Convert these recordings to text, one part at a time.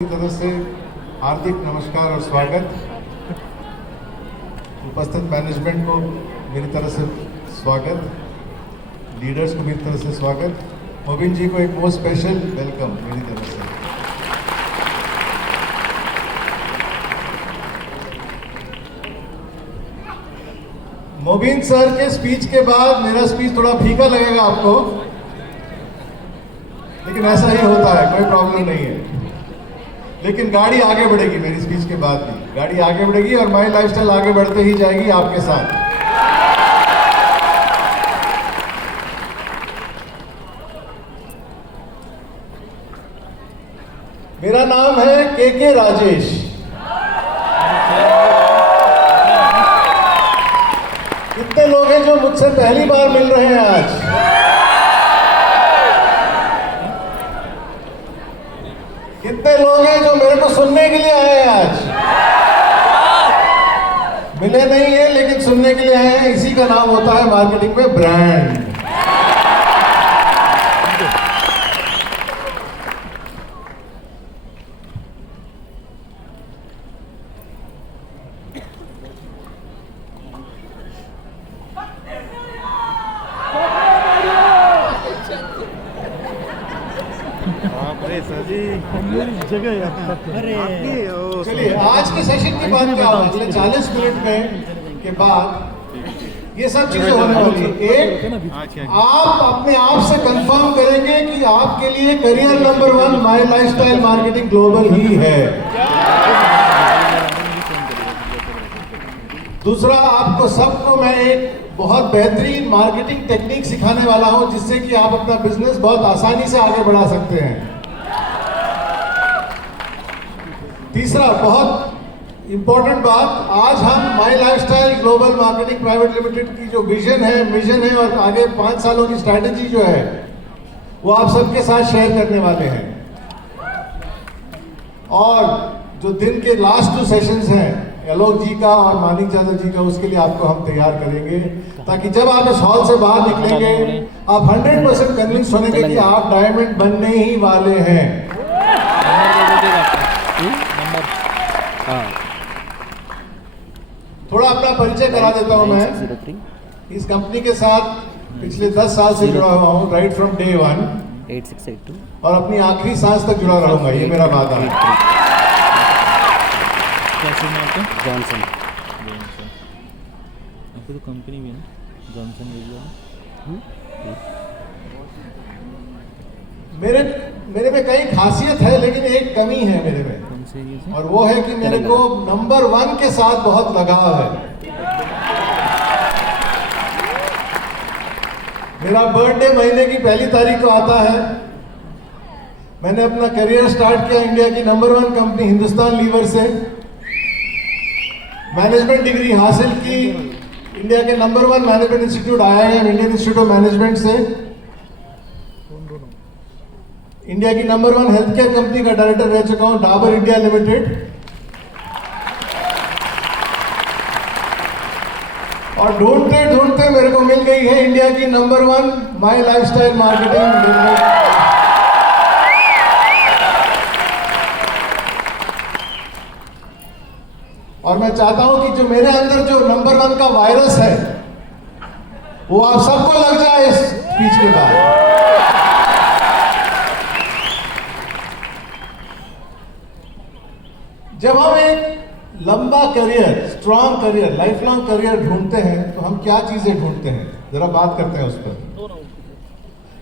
तरफ से हार्दिक नमस्कार और स्वागत। उपस्थित मैनेजमेंट को मेरी तरफ से स्वागत, लीडर्स को मेरी तरफ से स्वागत, मोबिन जी को एक मोस्ट स्पेशल वेलकम मेरी तरफ से। मोबिन सर के स्पीच के बाद मेरा स्पीच थोड़ा फीका लगेगा आपको, लेकिन ऐसा ही होता है, कोई प्रॉब्लम नहीं है। लेकिन गाड़ी आगे बढ़ेगी, मेरी स्पीच के बाद भी गाड़ी आगे बढ़ेगी और माई लाइफस्टाइल आगे बढ़ते ही जाएगी आपके साथ। मेरा नाम है के राजेश। कितने लोग हैं जो मुझसे पहली बार मिल रहे हैं आज? कितने लोग हैं जो मेरे को सुनने के लिए आए हैं आज? मिले नहीं है लेकिन सुनने के लिए आए हैं। इसी का नाम होता है मार्केटिंग में ब्रांड। चलिए आज के सेशन की बात क्या होगी? अगले 40 मिनट में के बाद ये सब चीजें होने वाली है। एक, आप अपने आप से कंफर्म करेंगे कि आपके लिए करियर नंबर 1 माई लाइफस्टाइल मार्केटिंग ग्लोबल ही है। दूसरा, आपको सबको मैं एक बहुत बेहतरीन मार्केटिंग टेक्निक सिखाने वाला हूं जिससे कि आप अपना बिजनेस बहुत आसानी से आगे बढ़ा सकते हैं। तीसरा, बहुत इंपॉर्टेंट बात, आज हम My lifestyle Global Marketing Private Limited की जो विजन है, मिशन है और आगे 5 सालों की स्ट्रैटेजी जो है वो आप सबके साथ शेयर करने वाले हैं। और जो दिन के लास्ट 2 सेशंस हैं, आलोक जी का और मानिक यादव जी का, उसके लिए आपको हम तैयार करेंगे ताकि जब आप इस हॉल से बाहर निकलेंगे आप 100% कन्विंस होंगे कि आप डायमंड बनने ही वाले हैं। थोड़ा अपना परिचय करा देता हूं। मैं इस कंपनी के साथ पिछले 10 साल से जुड़ा हुआ हूं, राइट फ्रॉम डे 1, 8682 और अपनी आखिरी सांस तक जुड़ा रहूंगा, ये मेरा वादा है। जॉनसन आपको तो कंपनी भी है ना, जॉनसन मेरे में कई खासियत है लेकिन एक कमी है मेरे में, और वो है कि मेरे को नंबर 1 के साथ बहुत लगाव है। मेरा बर्थडे महीने की 1 तारीख को आता है। मैंने अपना करियर स्टार्ट किया इंडिया की नंबर 1 कंपनी हिंदुस्तान लीवर से। मैनेजमेंट डिग्री हासिल की इंडिया के number 1 management institute IIM, Indian institute of management से। इंडिया की नंबर 1 हेल्थ केयर कंपनी का डायरेक्टर रह चुका हूं, डाबर इंडिया लिमिटेड। और ढूंढते ढूंढते मेरे को मिल गई है इंडिया की नंबर 1 माई लाइफस्टाइल मार्केटिंग। और मैं चाहता हूं कि जो मेरे अंदर जो नंबर 1 का वायरस है वो आप सबको लग जाए इस स्पीच के बाद। जब हम एक लंबा career, strong career, life long career ढूंढते हैं तो हम क्या चीजें ढूंढते हैं, जरा बात करते हैं उस पर।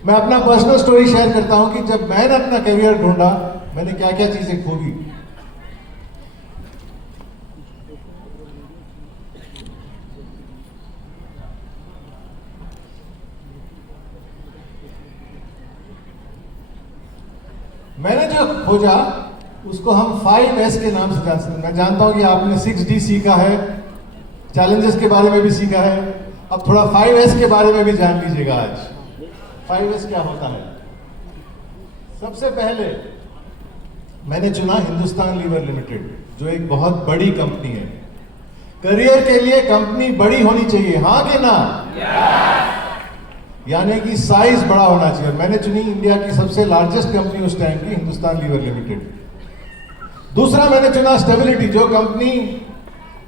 मैं अपना पर्सनल स्टोरी शेयर करता हूं कि जब मैंने अपना करियर ढूंढा मैंने क्या क्या चीजें खोगी। मैंने जो खोजा उसको हम 5S के नाम से जानते हैं। मैं जानता हूं कि आपने 6D सीखा है, चैलेंजेस के बारे में भी सीखा है, अब थोड़ा 5S के बारे में भी जान लीजिएगा आज। 5S क्या होता है? सबसे पहले मैंने चुना हिंदुस्तान लीवर लिमिटेड, जो एक बहुत बड़ी कंपनी है। करियर के लिए कंपनी बड़ी होनी चाहिए, हाँ कि ना? यानी कि साइज बड़ा होना चाहिए। मैंने चुनी इंडिया की सबसे लार्जेस्ट कंपनी उस टाइम की, हिंदुस्तान लीवर लिमिटेड। दूसरा मैंने चुना स्टेबिलिटी। जो कंपनी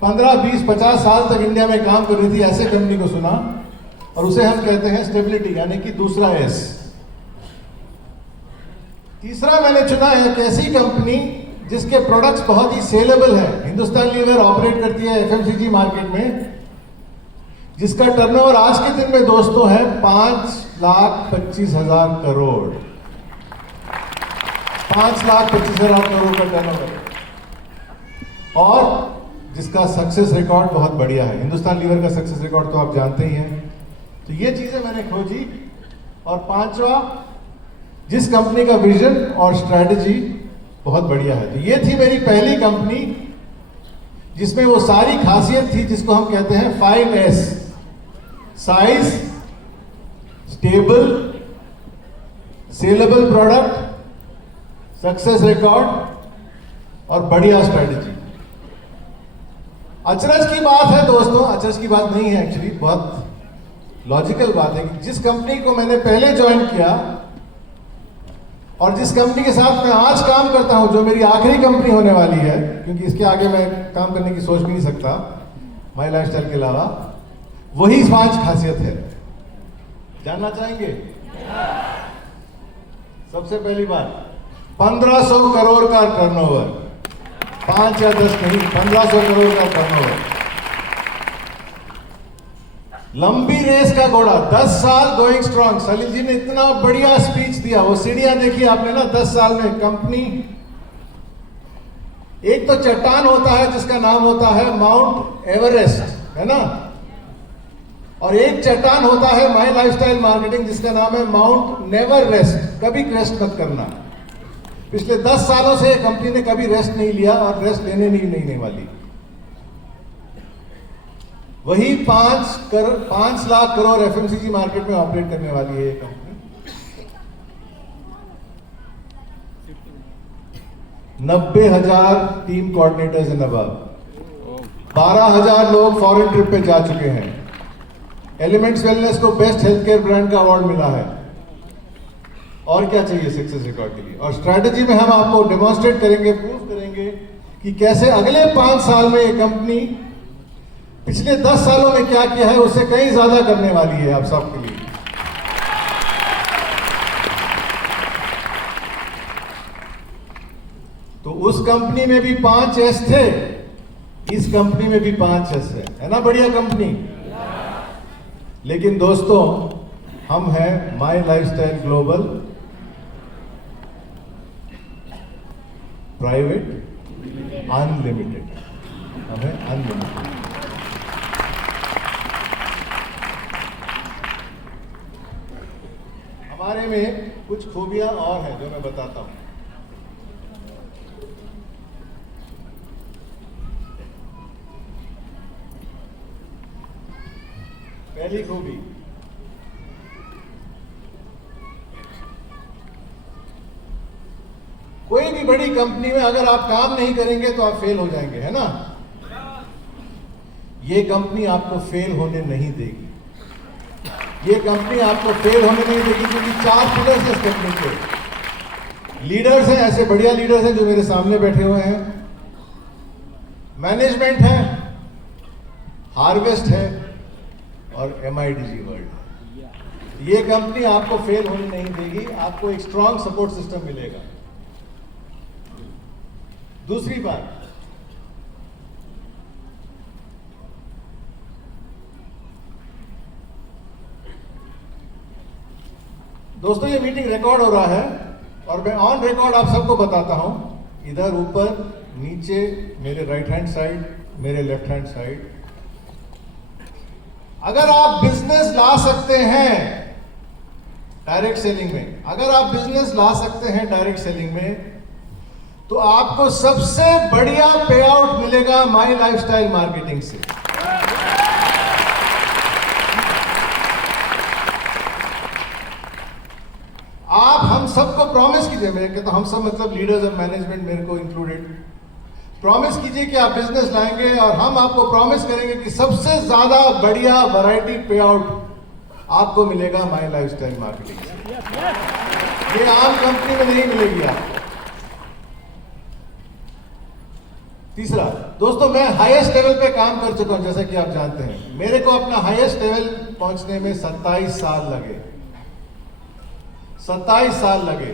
15, 20, 50 साल तक इंडिया में काम कर रही थी, ऐसे कंपनी को सुना और उसे हम कहते हैं स्टेबिलिटी, यानी कि दूसरा एस। तीसरा मैंने चुना है एक ऐसी कंपनी जिसके प्रोडक्ट्स बहुत ही सेलेबल है। हिंदुस्तान लीवर ऑपरेट करती है एफएमसीजी मार्केट में, जिसका टर्नओवर आज के दिन में दोस्तों है 5,25,000 करोड़। 5,25,000 करोड़ का टर्नओवर, और जिसका सक्सेस रिकॉर्ड बहुत बढ़िया है। हिंदुस्तान लीवर का सक्सेस रिकॉर्ड तो आप जानते ही हैं। तो ये चीजें मैंने खोजी। और पांचवा, जिस कंपनी का विजन और स्ट्रेटजी बहुत बढ़िया है। तो ये थी मेरी पहली कंपनी जिसमें वो सारी खासियत थी जिसको हम कहते हैं 5S: size, stable, saleable product, success record और बढ़िया स्ट्रेटजी। अचरज की बात है दोस्तों, अचरज की बात नहीं है एक्चुअली, बहुत लॉजिकल बात है कि जिस कंपनी को मैंने पहले ज्वाइन किया और जिस कंपनी के साथ मैं आज काम करता हूं, जो मेरी आखिरी कंपनी होने वाली है, क्योंकि इसके आगे मैं काम करने की सोच भी नहीं सकता माई लाइफस्टाइल के अलावा, वही 5 खासियत है। जानना चाहेंगे? सबसे पहली बात, 1500 करोड़ का टर्नओवर, 5 या 10 नहीं, 1500 करोड़ का टर्नओवर। लंबी रेस का घोड़ा, 10 साल गोइंग स्ट्रॉन्ग। सलील जी ने इतना बढ़िया स्पीच दिया, वो सीढ़ियां देखी आपने ना 10 साल में। कंपनी, एक तो चट्टान होता है जिसका नाम होता है माउंट एवरेस्ट, है ना, और एक चट्टान होता है माई लाइफस्टाइल मार्केटिंग जिसका नाम है माउंट नेवर रेस्ट। कभी रेस्ट मत करना। पिछले 10 सालों से कंपनी ने कभी रेस्ट नहीं लिया और रेस्ट लेने नहीं वाली। वही 5 लाख करोड़ एफएमसीजी मार्केट में ऑपरेट करने वाली है ये company. 90,000 team coordinators and above, 12,000 लोग फॉरेन ट्रिप पे जा चुके हैं। एलिमेंट्स वेलनेस को बेस्ट हेल्थ केयर ब्रांड का अवार्ड मिला है। और क्या चाहिए सक्सेस रिकॉर्ड के लिए? और स्ट्रैटेजी में हम आपको डेमोन्स्ट्रेट करेंगे, प्रूव करेंगे कि कैसे अगले 5 साल में ये कंपनी पिछले 10 सालों में क्या किया है उससे कहीं ज्यादा करने वाली है आप सबके लिए। तो उस कंपनी में भी 5 एस थे, इस कंपनी में भी 5 एस है ना? बढ़िया कंपनी। लेकिन दोस्तों, हम हैं माई लाइफस्टाइल ग्लोबल प्राइवेट अनलिमिटेड। हम हैं अनलिमिटेड। हमारे में कुछ खूबियां और हैं जो मैं बताता हूं। पहली खूबी, कोई भी बड़ी कंपनी में अगर आप काम नहीं करेंगे तो आप फेल हो जाएंगे, है ना? ये कंपनी आपको फेल होने नहीं देगी। ये कंपनी आपको फेल होने नहीं देगी क्योंकि 4 पिलर्स हैं इस कंपनी के। लीडर्स हैं, ऐसे बढ़िया लीडर्स हैं जो मेरे सामने बैठे हुए हैं। मैनेजमेंट है, हार्वेस्ट है और MIDG वर्ल्ड। ये कंपनी आपको फेल होने नहीं देगी, आपको एक स्ट्रॉन्ग सपोर्ट सिस्टम मिलेगा। दूसरी बात, दोस्तों ये मीटिंग रिकॉर्ड हो रहा है और मैं ऑन रिकॉर्ड आप सबको बताता हूं, इधर ऊपर नीचे, मेरे राइट हैंड साइड, मेरे लेफ्ट हैंड साइड, अगर आप बिजनेस ला सकते हैं डायरेक्ट सेलिंग में, अगर आप बिजनेस ला सकते हैं डायरेक्ट सेलिंग में, तो आपको सबसे बढ़िया पे आउट मिलेगा माई लाइफस्टाइल मार्केटिंग से। आप हम सबको प्रॉमिस कीजिए, मेरे कहता हम सब मतलब लीडर्स और मैनेजमेंट मेरे को इंक्लूडेड, प्रॉमिस कीजिए कि आप बिजनेस लाएंगे और हम आपको प्रॉमिस करेंगे कि सबसे ज्यादा बढ़िया वैरायटी पे आउट आपको मिलेगा माई लाइफस्टाइल मार्केटिंग से। ये आम कंपनी में नहीं मिलेगी आपको। तीसरा, दोस्तों मैं हाईएस्ट लेवल पे काम कर चुका हूं, जैसा कि आप जानते हैं। मेरे को अपना हाईएस्ट लेवल पहुंचने में 27 साल लगे। 27 साल लगे।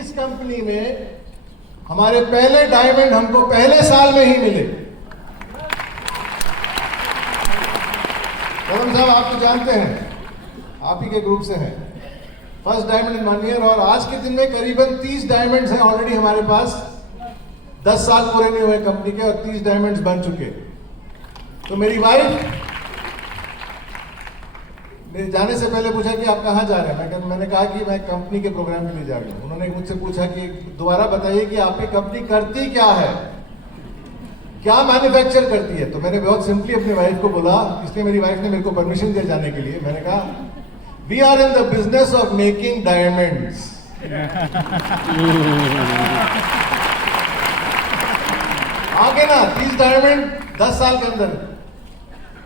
इस कंपनी में हमारे पहले डायमंड हमको पहले साल में ही मिले। कदम साहब आप तो जानते हैं, आप ही के ग्रुप से हैं। फर्स्ट डायमंड इन 1 ईयर, और आज के दिन में करीबन 30 डायमंड्स हैं ऑलरेडी हमारे पास। 10 साल पूरे नहीं हुए कंपनी के और 30 डायमंड्स बन चुके। तो मेरी वाइफ मेरे जाने से पहले पूछा कि आप कहाँ जा रहे हैं। मैंने कहा कि मैं कंपनी के प्रोग्राम के लिए जा रही हूँ। उन्होंने मुझसे पूछा कि दोबारा बताइए कि आपकी कंपनी करती क्या है, क्या मैन्युफैक्चर करती है। तो मैंने बहुत सिंपली अपनी वाइफ को बोला, इसलिए मेरी वाइफ ने मेरे को परमिशन दिया जाने के लिए। मैंने कहा we are in the business of making diamonds. आगे ना 30 डायमंड 10 साल के अंदर,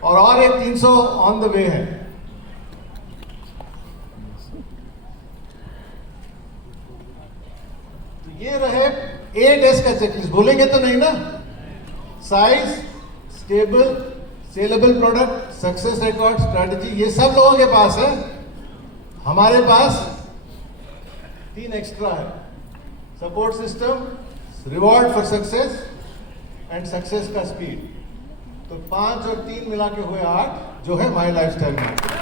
और एक 300 ऑन द वे है। तो ये रहे 8S का चेकलिस्ट। भूलेंगे तो नहीं ना? Size, stable, saleable product, success record, strategy, ये सब लोगों के पास है। हमारे पास 3 एक्स्ट्रा है: support system, reward for success and success का स्पीड। तो 5 और 3 मिला के हुए 8, जो है माई लाइफस्टाइल मार्केटिंग।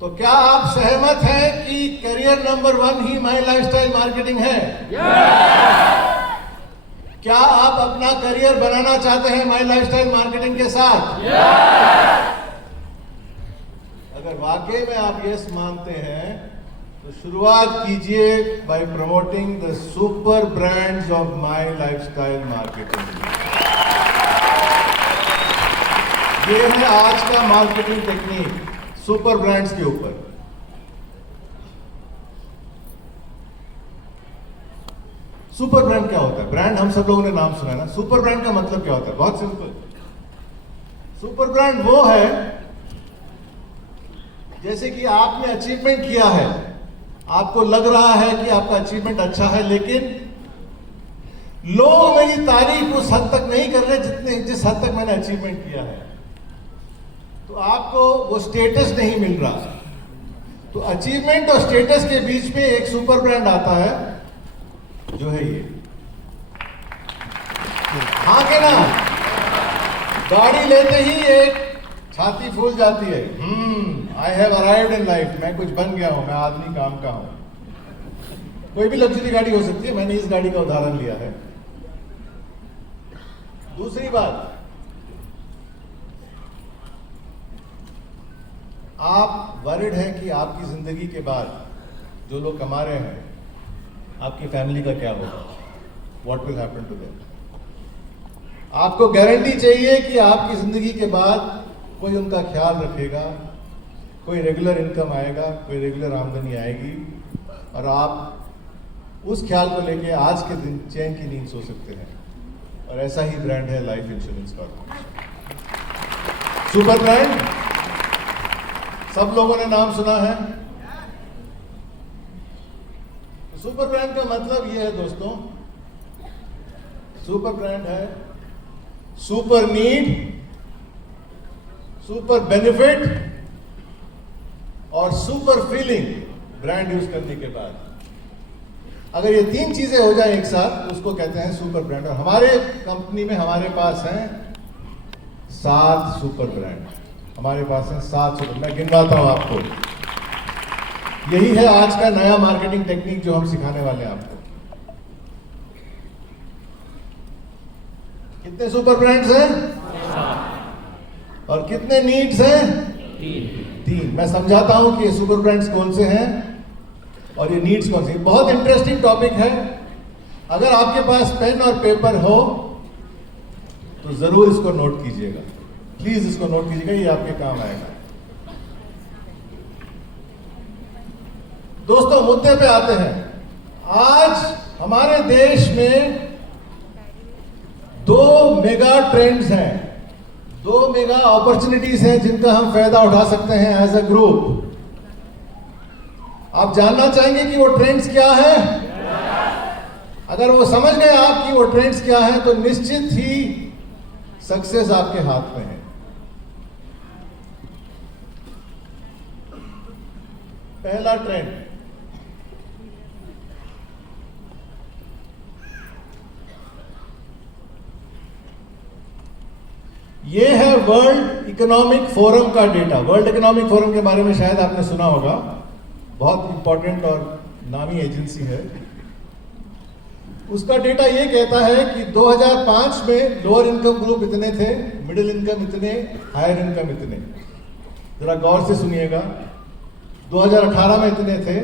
तो क्या आप सहमत हैं कि करियर नंबर 1 ही माई लाइफस्टाइल मार्केटिंग है? क्या आप अपना करियर बनाना चाहते हैं माई लाइफस्टाइल मार्केटिंग के साथ? अगर वाकई में आप यस मानते हैं तो शुरुआत कीजिए bye promoting the super brands of my lifestyle marketing. ये है आज का मार्केटिंग टेक्निक, सुपर ब्रांड्स के ऊपर। सुपर ब्रांड क्या होता है? ब्रांड हम सब लोगों ने नाम सुना है ना। सुपर ब्रांड का मतलब क्या होता है? बहुत सिंपल। सुपर ब्रांड वो है जैसे कि आपने अचीवमेंट किया है, आपको लग रहा है कि आपका अचीवमेंट अच्छा है, लेकिन लोग मेरी तारीफ उस हद तक नहीं कर रहे जिस हद तक मैंने अचीवमेंट किया है। तो आपको वो स्टेटस नहीं मिल रहा। तो अचीवमेंट और स्टेटस के बीच में एक सुपर ब्रांड आता है, जो है ये। हाँ के ना? गाड़ी लेते ही एक छाती फूल जाती है, I have arrived in life, मैं कुछ बन गया हूं, मैं आदमी काम का हूं। कोई भी लग्जरी गाड़ी हो सकती है, मैंने इस गाड़ी का उदाहरण लिया है। दूसरी बात, आप वरिड हैं कि आपकी जिंदगी के बाद जो लोग कमा रहे हैं, आपकी फैमिली का क्या होगा? What will happen to them? आपको गारंटी चाहिए कि आपकी जिंदगी के बाद कोई उनका ख्याल रखेगा, कोई रेगुलर इनकम आएगा, कोई रेगुलर आमदनी आएगी, और आप उस ख्याल को लेके आज के दिन चैन की नींद सो सकते हैं। और ऐसा ही ब्रांड है life insurance corporation. Super brand सब लोगों ने नाम सुना है। सुपर ब्रांड का मतलब यह है दोस्तों, सुपर ब्रांड है सुपर नीड, सुपर बेनिफिट और सुपर फीलिंग ब्रांड यूज करने के बाद। अगर ये 3 चीजें हो जाए एक साथ तो उसको कहते हैं सुपर ब्रांड। और हमारे कंपनी में हमारे पास हैं 7 सुपर ब्रांड। हमारे पास हैं 7 सुपर। मैं गिनवाता हूं आपको। यही है आज का नया मार्केटिंग टेक्निक जो हम सिखाने वाले हैं आपको। कितने सुपर ब्रांड्स हैं और कितने नीड्स हैं? 3। मैं समझाता हूं कि ये सुपर ब्रांड्स कौन से हैं और ये नीड्स कौन सी। बहुत इंटरेस्टिंग टॉपिक है। अगर आपके पास पेन और पेपर हो तो जरूर इसको नोट कीजिएगा। प्लीज इसको नोट कीजिएगा, ये आपके काम आएगा। दोस्तों मुद्दे पे आते हैं। आज हमारे देश में 2 मेगा ट्रेंड्स हैं। दो मेगा अपॉर्चुनिटीज हैं जिनका हम फायदा उठा सकते हैं एज अ ग्रुप। आप जानना चाहेंगे कि वो ट्रेंड्स क्या है? अगर वो समझ गए आप कि वो ट्रेंड्स क्या है तो निश्चित ही सक्सेस आपके हाथ में है। पहला ट्रेंड, ये है वर्ल्ड इकोनॉमिक फोरम का डेटा। वर्ल्ड इकोनॉमिक फोरम के बारे में शायद आपने सुना होगा, बहुत इंपॉर्टेंट और नामी एजेंसी है। उसका डेटा ये कहता है कि 2005 में लोअर इनकम ग्रुप इतने थे, मिडिल इनकम इतने, हायर इनकम इतने। जरा गौर से सुनिएगा, 2018 में इतने थे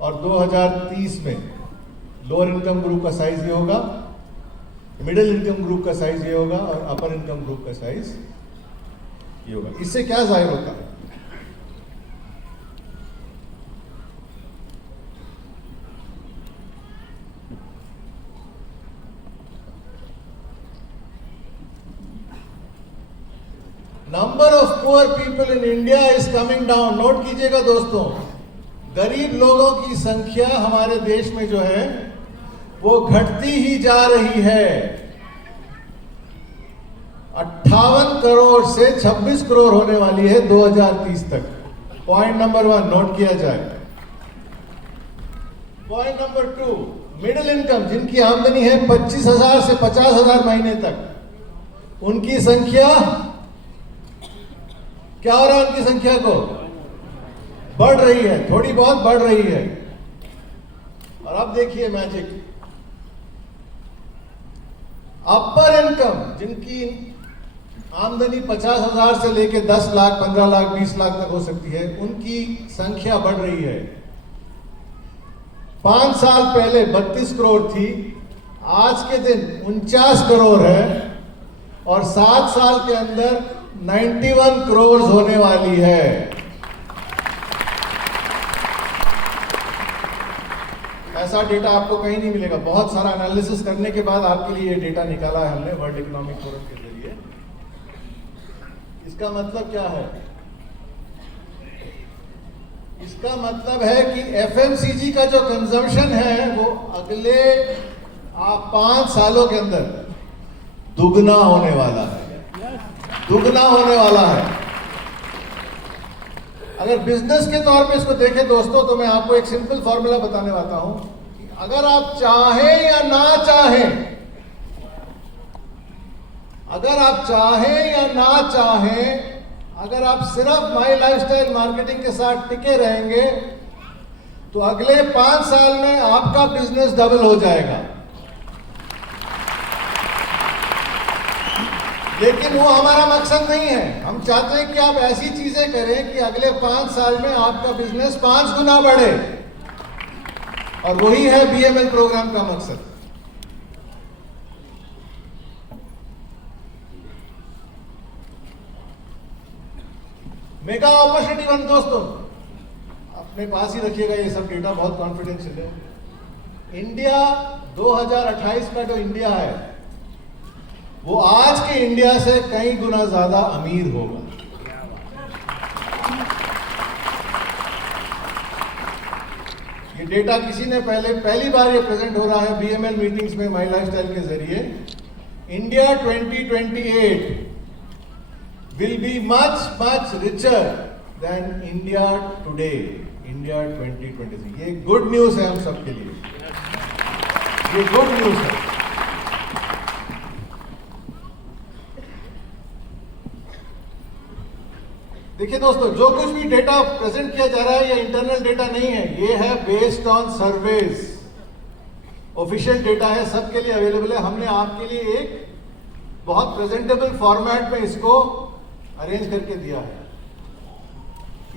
और 2030 में लोअर इनकम ग्रुप का साइज ये होगा, मिडिल इनकम ग्रुप का साइज ये होगा और अपर इनकम ग्रुप का साइज ये होगा। इससे क्या जाहिर होता है? Number of poor people in India is coming down. Note कीजिएगा दोस्तों, गरीब लोगों की संख्या हमारे देश में जो है वो घटती ही जा रही है। 58 करोड़ से 26 करोड़ होने वाली है 2030 तक। पॉइंट नंबर 1 नोट किया जाए। पॉइंट नंबर 2, मिडिल इनकम जिनकी आमदनी है 25,000 से 50,000 महीने तक, उनकी संख्या क्या हो रहा है? उनकी संख्या को बढ़ रही है, थोड़ी बहुत बढ़ रही है। और अब देखिए मैजिक, अपर इनकम जिनकी आमदनी 50,000 से लेके 10 लाख, 15 लाख, 20 लाख तक हो सकती है, उनकी संख्या बढ़ रही है। 5 साल पहले 32 करोड़ थी, आज के दिन 49 करोड़ है और 7 साल के अंदर 91 करोड़ होने वाली है। ऐसा डेटा आपको कहीं नहीं मिलेगा। बहुत सारा एनालिसिस करने के बाद आपके लिए ये डेटा निकाला है हमने वर्ल्ड इकोनॉमिक फोरम के जरिए। इसका मतलब क्या है? इसका मतलब है कि एफएमसीजी का जो कंजम्पशन है वो अगले 5 सालों के अंदर दुगना होने वाला है। दुगना होने वाला है। अगर बिजनेस के तौर पे इसको देखें दोस्तों, तो मैं आपको एक सिंपल फॉर्मूला बताने वाला हूं कि अगर आप चाहें या ना चाहें, अगर आप चाहें या ना चाहें, अगर आप सिर्फ माई लाइफस्टाइल मार्केटिंग के साथ टिके रहेंगे तो अगले 5 साल में आपका बिजनेस डबल हो जाएगा। लेकिन वो हमारा मकसद नहीं है। हम चाहते हैं कि आप ऐसी चीजें करें कि अगले 5 साल में आपका बिजनेस 5 गुना बढ़े, और वही है बीएमएल प्रोग्राम का मकसद। मेगा अपॉर्चुनिटी 1 दोस्तों अपने पास ही रखिएगा, ये सब डेटा बहुत कॉन्फिडेंशियल है। इंडिया 2028 का जो इंडिया है वो आज के इंडिया से कई गुना ज्यादा अमीर होगा। ये डेटा किसी ने पहली बार ये प्रेजेंट हो रहा है बीएमएल मीटिंग्स में माई लाइफस्टाइल के जरिए। India 2028 will be much richer than India today. India 2023, ये गुड न्यूज है हम सबके लिए, ये गुड न्यूज है। देखिए दोस्तों, जो कुछ भी डेटा प्रेजेंट किया जा रहा है ये इंटरनल डेटा नहीं है, ये है based on surveys. Official data है, सबके लिए अवेलेबल है। हमने आपके लिए एक बहुत प्रेजेंटेबल फॉर्मेट में इसको अरेंज करके दिया है।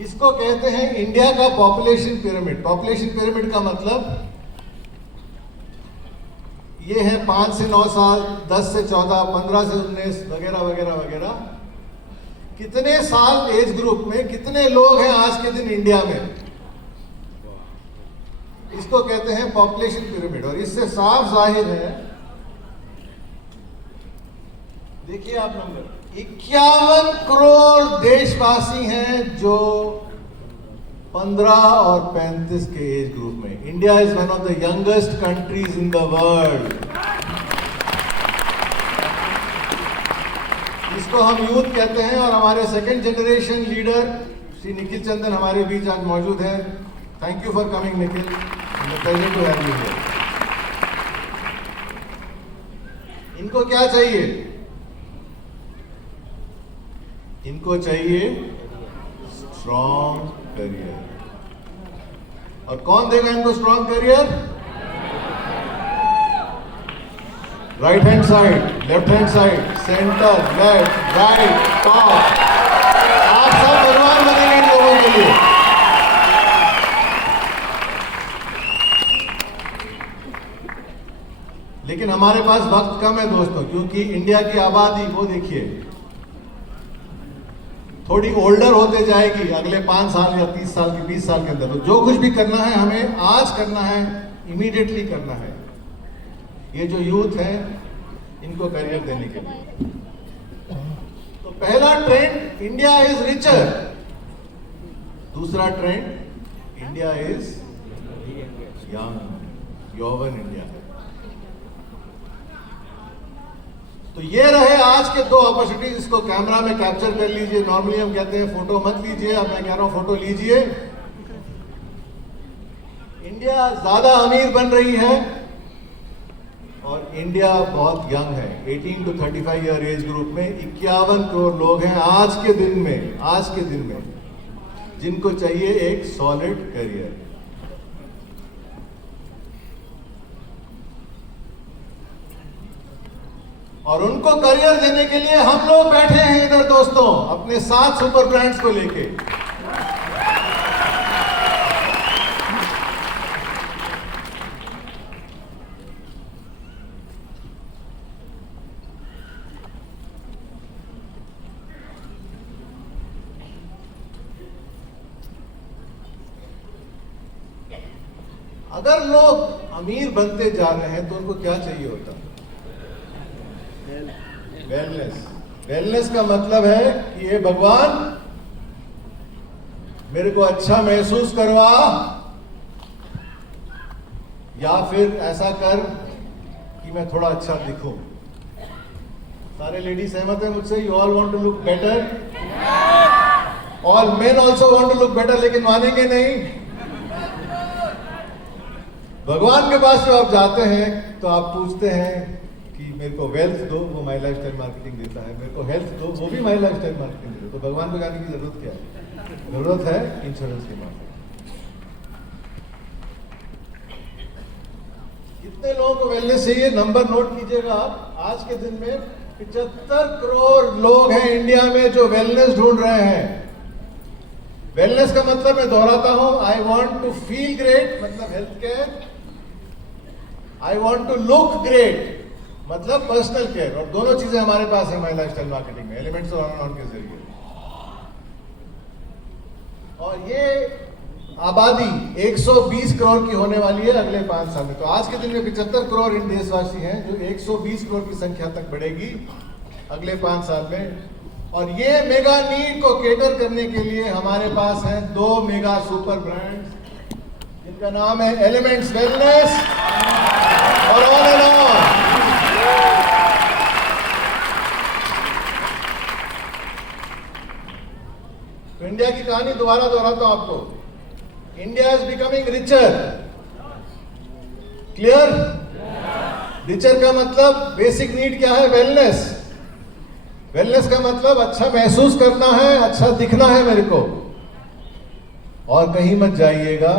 इसको कहते हैं इंडिया का पॉपुलेशन पिरामिड। पॉपुलेशन पिरामिड का मतलब ये है 5 से 9 साल, 10 से 14, 15 से 19 वगैरह वगैरह वगैरह। कितने साल एज ग्रुप में कितने लोग हैं आज के दिन इंडिया में, इसको कहते हैं पॉपुलेशन पिरामिड। और इससे साफ जाहिर है देखिए आप नंबर 51 करोड़ देशवासी हैं जो 15 और 35 के एज ग्रुप में। India is one of the youngest countries in the world. इसको हम यूथ कहते हैं और हमारे second generation leader Shri Nikhil Chandan हमारे बीच आज मौजूद हैं। Thank you for coming Nikhil, pleasure to have you here. इनको क्या चाहिए? इनको चाहिए स्ट्रॉन्ग करियर। और कौन देगा इनको strong career? Right hand side, left hand side, centre, left, right, top, आप सब भगवान बनेंगे इन लोगों के लिए। लेकिन हमारे पास वक्त कम है दोस्तों, क्योंकि इंडिया की आबादी वो देखिए थोड़ी ओल्डर होते जाएगी अगले 5 साल या 30 साल की 20 साल के अंदर। तो जो कुछ भी करना है हमें आज करना है, इमीडिएटली करना है। ये जो यूथ है इनको करियर देने के लिए तो पहला ट्रेंड इंडिया इज रिचर। दूसरा ट्रेंड इंडिया इज यंग, यौवन इंडिया है। तो ये रहे आज के 2 अपॉर्चुनिटीज। इसको कैमरा में कैप्चर कर लीजिए। नॉर्मली हम कहते हैं फोटो मत लीजिए, अब मैं कह रहा हूं फोटो लीजिए। इंडिया ज्यादा अमीर बन रही है और इंडिया बहुत यंग है। 18 to 35 ईयर एज ग्रुप में 51 करोड़ लोग हैं आज के दिन में जिनको चाहिए एक सॉलिड करियर। और उनको करियर देने के लिए हम लोग बैठे हैं इधर दोस्तों, अपने 7 सुपर ब्रांड्स को लेके। अगर लोग अमीर बनते जा रहे हैं तो उनको क्या चाहिए होता? वेलनेस। वेलनेस का मतलब है कि ये भगवान मेरे को अच्छा महसूस करवा, या फिर ऐसा कर कि मैं थोड़ा अच्छा दिखूं। सारे लेडीज सहमत है मुझसे? You all want to look better, all men also want to look better, लेकिन मानेंगे नहीं। भगवान के पास जब आप जाते हैं तो आप पूछते हैं कि मेरे को वेल्थ दो, वो माई लाइफस्टाइल मार्केटिंग देता है। मेरे को हेल्थ दो, वो भी माई लाइफस्टाइल मार्केटिंग देता है। तो भगवान को जाने की जरूरत क्या है? जरूरत है इंश्योरेंस की मार्केट। कितने लोगों को वेलनेस चाहिए? नंबर नोट कीजिएगा आप। आज के दिन में 75 करोड़ लोग हैं इंडिया में जो वेलनेस ढूंढ रहे हैं। वेलनेस का मतलब मैं दोहराता हूं, I want to feel great मतलब health care, I want to look great मतलब पर्सनल केयर। और दोनों चीजें हमारे पास है माई लाइफस्टाइल मार्केटिंग में, एलिमेंट्स और ऑन के जरिए। और ये आबादी 120 करोड़ की होने वाली है अगले 5 साल में। तो आज के दिन में 75 करोड़ इन देशवासी हैं जो 120 करोड़ की संख्या तक बढ़ेगी अगले 5 साल में। और ये मेगा नीड को केटर करने के लिए हमारे पास हैं 2 मेगा सुपर ब्रांड्स जिनका नाम है एलिमेंट्स वेलनेस और ऑन एंड ऑन। तो इंडिया की कहानी दोबारा दोहराता हूं आपको। India is becoming richer. Clear? Richer का मतलब बेसिक नीड क्या है? वेलनेस। वेलनेस का मतलब अच्छा महसूस करना है, अच्छा दिखना है मेरे को। और कहीं मत जाइएगा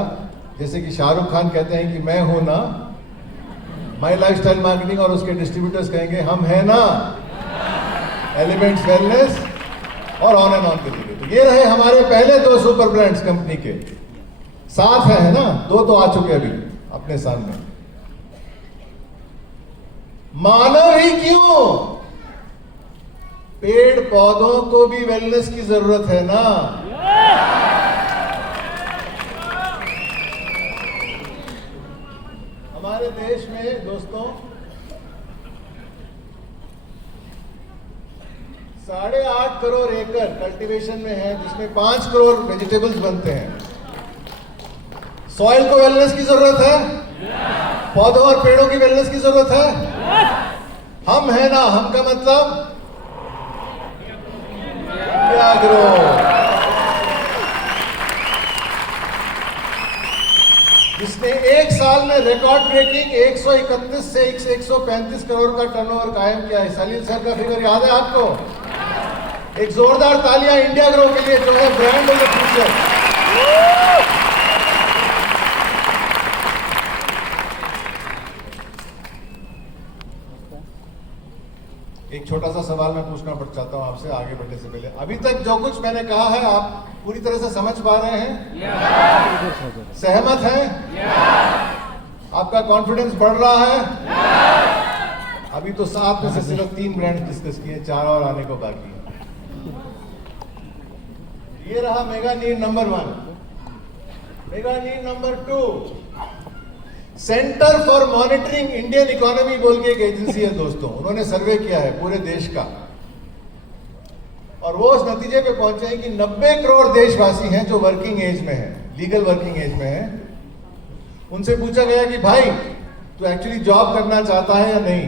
जैसे कि शाहरुख खान कहते हैं कि मैं हूं ना, माई लाइफस्टाइल मार्केटिंग और उसके डिस्ट्रीब्यूटर्स कहेंगे हम हैं ना, एलिमेंट्स वेलनेस और ऑन एंड ऑन के लिए। तो ये रहे हमारे पहले 2 सुपर ब्रांड्स कंपनी के। 7 है ना, 2 तो आ चुके अभी अपने सामने। मानव ही क्यों, पेड़ पौधों को भी वेलनेस की जरूरत है ना। हमारे देश में दोस्तों 8.5 करोड़ एकड़ कल्टीवेशन में है, जिसमें 5 करोड़ वेजिटेबल्स बनते हैं। सॉइल को वेलनेस की जरूरत है, पौधों और पेड़ों की वेलनेस की जरूरत है। हम है ना, हम का मतलब क्या ग्रो। जिसने एक साल में रिकॉर्ड ब्रेकिंग 131 से 135 करोड़ का टर्नओवर कायम किया है। सलील सर का फिगर याद है आपको? एक जोरदार तालियां इंडिया ग्रो के लिए, जो है ब्रांड ऑफ द फ्यूचर। एक छोटा सा सवाल मैं पूछना चाहता हूं आपसे आगे बढ़ने से पहले। अभी तक जो कुछ मैंने कहा है आप पूरी तरह से समझ पा रहे हैं? सहमत हैं? आपका कॉन्फिडेंस बढ़ रहा है? अभी तो 7 में से सिर्फ 3 ब्रांड डिस्कस किए, 4 और आने को बाकी है। ये रहा mega need number 1। Mega need number 2, centre for monitoring Indian economy बोल के एक एजेंसी है दोस्तों। उन्होंने सर्वे किया है पूरे देश का, और वो उस नतीजे पे पहुंचे हैं कि 90 करोड़ देशवासी हैं जो वर्किंग एज में हैं, लीगल वर्किंग एज में हैं। उनसे पूछा गया कि भाई तू एक्चुअली जॉब करना चाहता है या नहीं?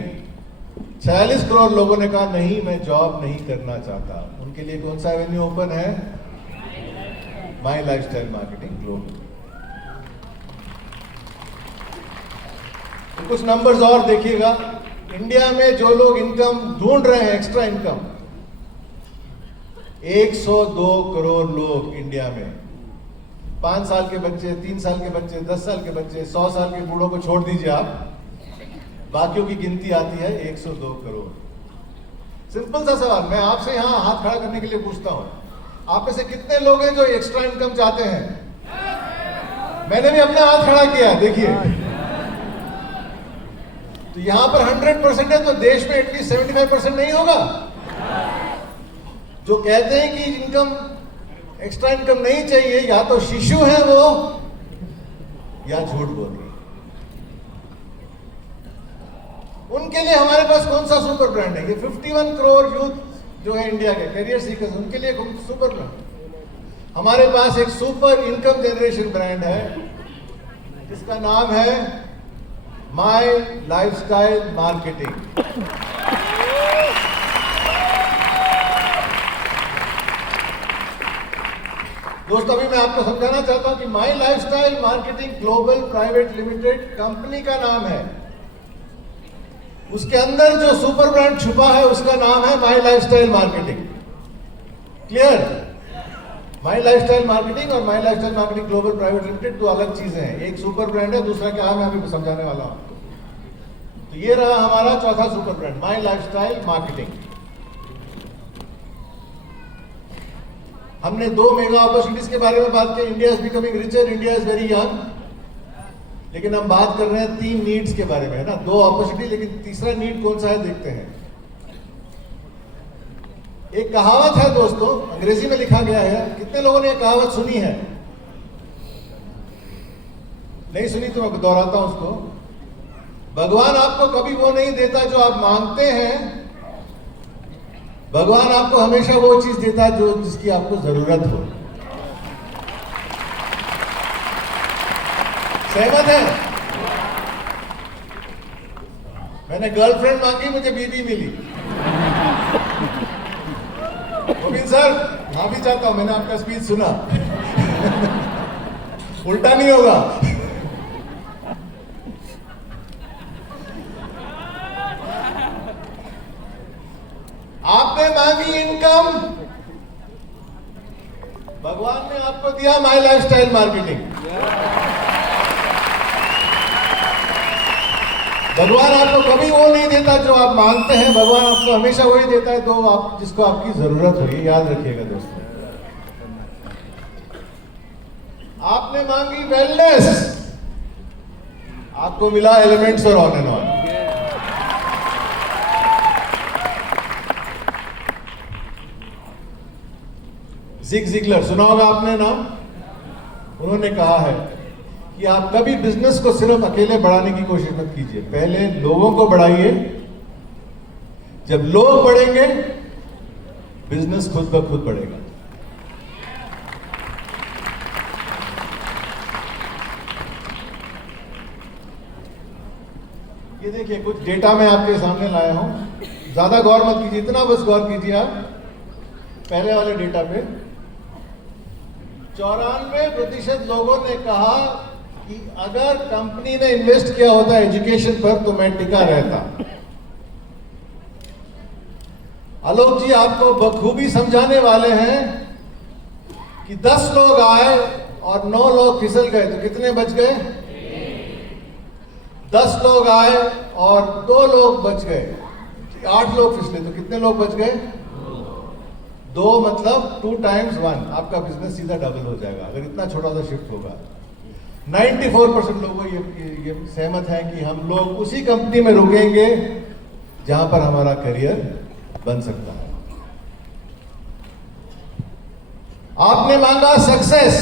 46 करोड़ लोगों ने कहा नहीं, मैं जॉब नहीं करना चाहता। उनके लिए कौन सा एवेन्यू ओपन है? My lifestyle Marketing global. तो कुछ नंबर्स और देखिएगा। इंडिया में जो लोग इनकम ढूंढ रहे हैं, एक्स्ट्रा इनकम, 102 करोड़ लोग इंडिया में। 5 साल के बच्चे, 3 साल के बच्चे, 10 साल के बच्चे, 100 साल के बूढ़ों को छोड़ दीजिए आप, बाकियों की गिनती आती है 102 करोड़। सिंपल सा सवाल मैं आपसे यहां हाथ खड़ा करने के लिए पूछता हूं, आप में से कितने लोग हैं जो एक्स्ट्रा इनकम चाहते हैं? मैंने भी अपना हाथ खड़ा किया, देखिए। तो यहां पर 100% है, तो देश में एटलीस्ट 75% नहीं होगा? जो कहते हैं कि इनकम, एक्स्ट्रा इनकम नहीं चाहिए, या तो शिशु है वो, या झूठ बोल रहे। उनके लिए हमारे पास कौन सा सुपर ब्रांड है? ये 51 करोड़ यूथ जो है इंडिया के कैरियर सीकर्स, उनके लिए सुपर ब्रांड। हमारे पास एक सुपर इनकम जनरेशन ब्रांड है जिसका नाम है माई लाइफस्टाइल मार्केटिंग। दोस्तों अभी मैं आपको समझाना चाहता हूं कि My lifestyle Marketing Global Private Limited company का नाम है। उसके अंदर जो सुपर ब्रांड छुपा है उसका नाम है My lifestyle Marketing. Clear? My lifestyle Marketing और My lifestyle Marketing Global Private Limited दो अलग चीजें हैं। एक सुपर ब्रांड है, दूसरा क्या है मैं अभी समझाने वाला हूं आपको। तो ये रहा हमारा चौथा super brand, my lifestyle marketing. हमने 2 मेगा अपॉर्चुनिटीज के बारे में बात की। India is becoming richer, India is very young. लेकिन हम बात कर रहे हैं 3 नीड्स के बारे में, है ना? 2 अपॉर्चुनिटी, लेकिन तीसरा नीड कौन सा है देखते हैं। एक कहावत है दोस्तों, अंग्रेजी में लिखा गया है। कितने लोगों ने यह कहावत सुनी है? नहीं सुनी तो मैं दोहराता हूं उसको। भगवान आपको कभी वो नहीं देता जो आप मांगते हैं, भगवान आपको हमेशा वो चीज देता है जो जिसकी आपको जरूरत हो। सहमत है? मैंने गर्लफ्रेंड मांगी, मुझे बीबी मिली। गोविंद सर, माफी चाहता हूं, मैंने आपका स्पीच सुना। उल्टा नहीं होगा। आपने मांगी इनकम, भगवान ने आपको दिया माई लाइफस्टाइल मार्केटिंग। भगवान आपको कभी वो नहीं देता जो आप मांगते हैं, भगवान आपको हमेशा वही देता है तो आप जिसको आपकी जरूरत हो। ये याद रखिएगा दोस्तों। आपने मांगी वेलनेस, आपको मिला एलिमेंट्स और on and on. Zig Ziglar सुना होगा आपने नाम। उन्होंने कहा है कि आप कभी बिजनेस को सिर्फ अकेले बढ़ाने की कोशिश मत कीजिए, पहले लोगों को बढ़ाइए। जब लोग बढ़ेंगे बिजनेस खुद ब खुद बढ़ेगा। ये देखिए कुछ डेटा मैं आपके सामने लाया हूं, ज्यादा गौर मत कीजिए, इतना बस गौर कीजिए आप पहले वाले डेटा पे। 94% लोगों ने कहा कि अगर कंपनी ने इन्वेस्ट किया होता एजुकेशन पर तो मैं टिका रहता। आलोक जी आपको बखूबी समझाने वाले हैं कि 10 लोग आए और 9 लोग फिसल गए तो कितने बच गए? 10 लोग आए और 2 लोग बच गए, 8 लोग फिसले तो कितने लोग बच गए? 2 मतलब 2 times 1, आपका बिजनेस सीधा डबल हो जाएगा अगर इतना छोटा सा शिफ्ट होगा। 94% लोगों ये सहमत हैं कि हम लोग उसी कंपनी में रुकेंगे जहां पर हमारा करियर बन सकता है। आपने मांगा सक्सेस,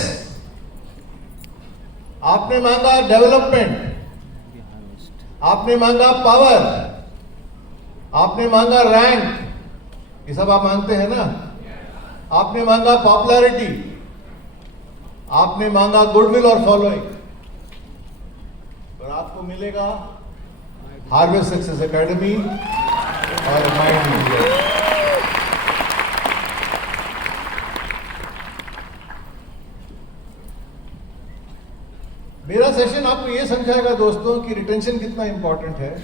आपने मांगा डेवलपमेंट, आपने मांगा पावर, आपने मांगा रैंक, ये सब आप मांगते हैं ना। आपने मांगा पॉपुलैरिटी, आपने मांगा गुडविल और फॉलोइंग, और आपको मिलेगा हार्वेस्ट सक्सेस एकेडमी और माइंड मीडिया। मेरा सेशन आपको यह समझाएगा दोस्तों कि रिटेंशन कितना इंपॉर्टेंट है,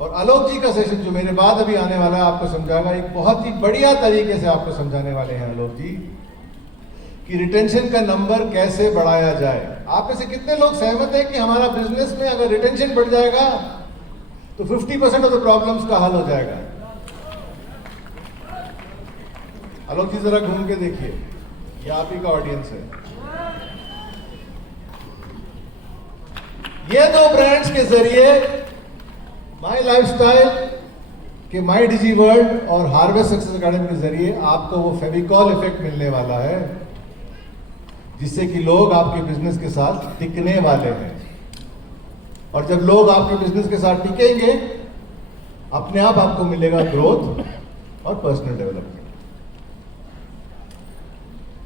और आलोक जी का सेशन जो मेरे बाद अभी आने वाला है आपको समझाएगा, एक बहुत ही बढ़िया तरीके से आपको समझाने वाले हैं आलोक जी कि रिटेंशन का नंबर कैसे बढ़ाया जाए। आप में से कितने लोग सहमत हैं कि हमारा बिजनेस में अगर रिटेंशन बढ़ जाएगा तो 50% ऑफ द प्रॉब्लम्स का हल हो जाएगा? आलोक जी जरा घूम के देखिए, ये आप ही का ऑडियंस है। ये 2 ब्रांड्स के जरिए माई लाइफस्टाइल के माई डिजी वर्ल्ड और हार्वेस्ट सक्सेस एकेडमी के जरिए आपको वो फेविकॉल इफेक्ट मिलने वाला है जिससे कि लोग आपके बिजनेस के साथ टिकने वाले हैं, और जब लोग आपके बिजनेस के साथ टिकेंगे अपने आप आपको मिलेगा ग्रोथ और पर्सनल डेवलपमेंट।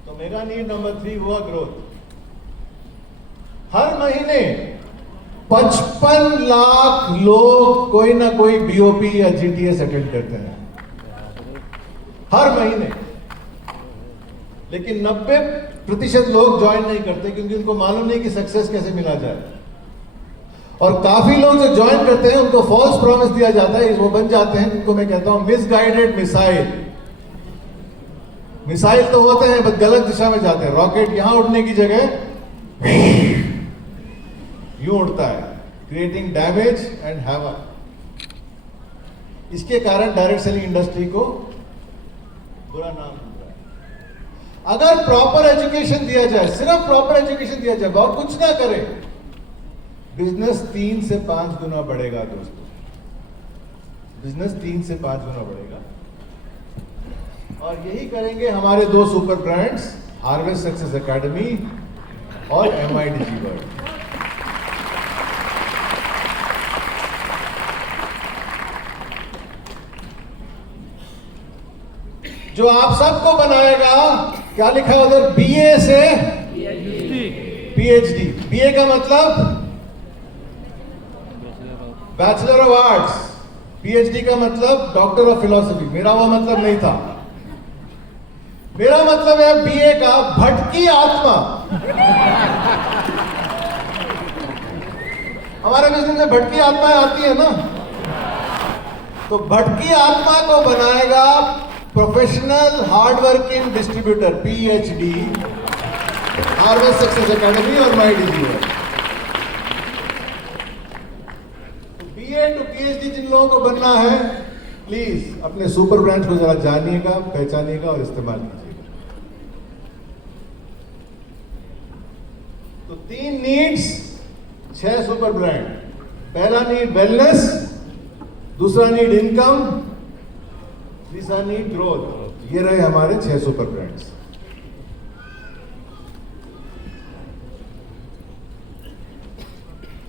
तो मेगा नीड नंबर 3 हुआ ग्रोथ। हर महीने 55 लाख लोग कोई ना कोई बीओपी या जीटीएस अटेंड करते हैं हर महीने, लेकिन 90% लोग ज्वाइन नहीं करते क्योंकि उनको मालूम नहीं कि सक्सेस कैसे मिला जाए। और काफी लोग जो ज्वाइन करते हैं उनको फॉल्स प्रॉमिस दिया जाता है, वो बन जाते हैं जिनको मैं कहता हूं मिसगाइडेड मिसाइल। मिसाइल तो होते हैं बस गलत दिशा में जाते हैं, रॉकेट यहां उड़ने की जगह यूं उड़ता है, क्रिएटिंग डैमेज एंड हैवक। इसके कारण डायरेक्ट सेलिंग इंडस्ट्री को बुरा नाम मिलता है। अगर प्रॉपर एजुकेशन दिया जाए, सिर्फ प्रॉपर एजुकेशन दिया जाए और कुछ ना करे, बिजनेस 3 से 5 गुना बढ़ेगा दोस्तों, बिजनेस 3 से 5 गुना बढ़ेगा। और यही करेंगे हमारे 2 super brands harvest success academy और MIDG वर्ल्ड। जो आप सबको बनाएगा, क्या लिखा है उधर, BA से PhD। BA का मतलब बैचलर ऑफ आर्ट्स, PhD का मतलब डॉक्टर ऑफ फिलॉसफी। मेरा वो मतलब नहीं था, मेरा मतलब है BA का भटकी आत्मा। हमारे बिजनेस में भटकी आत्माएं आती है ना, तो भटकी आत्मा को बनाएगा professional hard working distributor PhD, harvest success academy और MIDG world. BA to PhD जिन लोगों को बनना है, प्लीज अपने सुपर ब्रांड्स को जरा जानिएगा, पहचानिएगा और इस्तेमाल कीजिएगा। तो 3 नीड्स, 6 सुपर ब्रांड। पहला नीड वेलनेस, दूसरा नीड इनकम, तीसरा नीड ग्रोथ। ये रहे हमारे 6 super brands.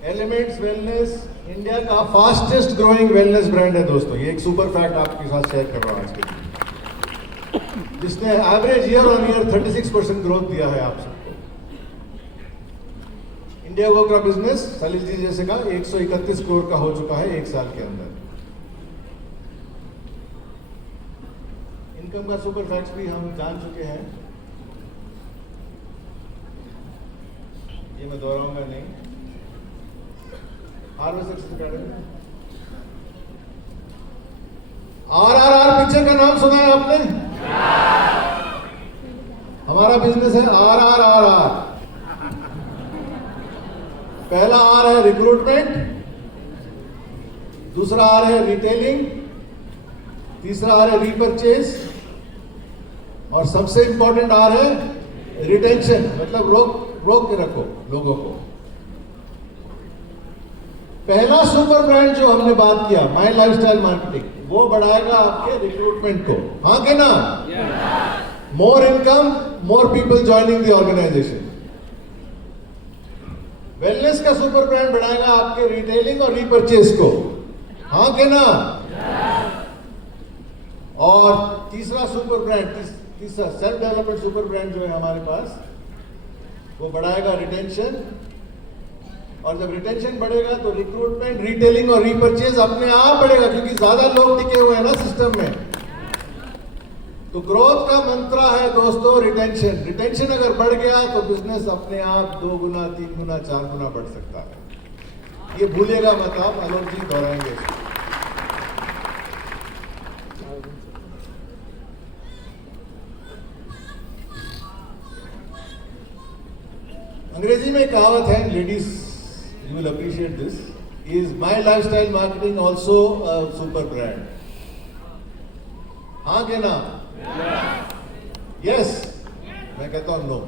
Elements wellness India का फास्टेस्ट ग्रोइंग वेलनेस ब्रांड है दोस्तों। ये एक सुपर फैक्ट आपके साथ शेयर कर रहा हूं आज के दिन। जिसने average year on year 36% growth दिया है आप सबको। इंडियागो का बिजनेस सलील जी जैसे का 131 करोड़ का हो चुका है 1 साल के अंदर। इनकम का सुपर फैक्ट्स भी हम जान चुके हैं, ये मैं दोहराऊंगा नहीं। Harvest Success academy, RRR picture का नाम सुना है आपने? हमारा बिजनेस है RRR। पहला R है रिक्रूटमेंट, दूसरा R है रिटेलिंग, तीसरा R है रीपरचेज, और सबसे इंपॉर्टेंट R है रिटेंशन, मतलब रोक के रखो लोगों को। पहला सुपर ब्रांड जो हमने बात किया माई लाइफस्टाइल मार्केटिंग, वो बढ़ाएगा आपके रिक्रूटमेंट को, हाँ के ना? More income, more people joining the organisation. Wellness का सुपर ब्रांड बढ़ाएगा आपके रिटेलिंग और रीपरचेज को, हाँ के ना? और तीसरा सुपर ब्रांड, तीसरा सेल्फ डेवलपमेंट सुपर ब्रांड जो है हमारे पास, वो बढ़ाएगा रिटेंशन। और जब रिटेंशन बढ़ेगा तो रिक्रूटमेंट, रिटेलिंग और रीपरचेज अपने आप बढ़ेगा, क्योंकि ज्यादा लोग टिके हुए हैं ना सिस्टम में। तो ग्रोथ का मंत्र है दोस्तों रिटेंशन। रिटेंशन अगर बढ़ गया तो बिजनेस अपने आप 2 गुना, 3 गुना, 4 गुना बढ़ सकता है। ये भूलिएगा मत आप, आलोक जी दोहराएंगे इसको। अंग्रेजी में कहावत है, ladies you will appreciate this, is my lifestyle marketing also a super brand? हाँ के ना? Yes, मैं कहता हूँ नो।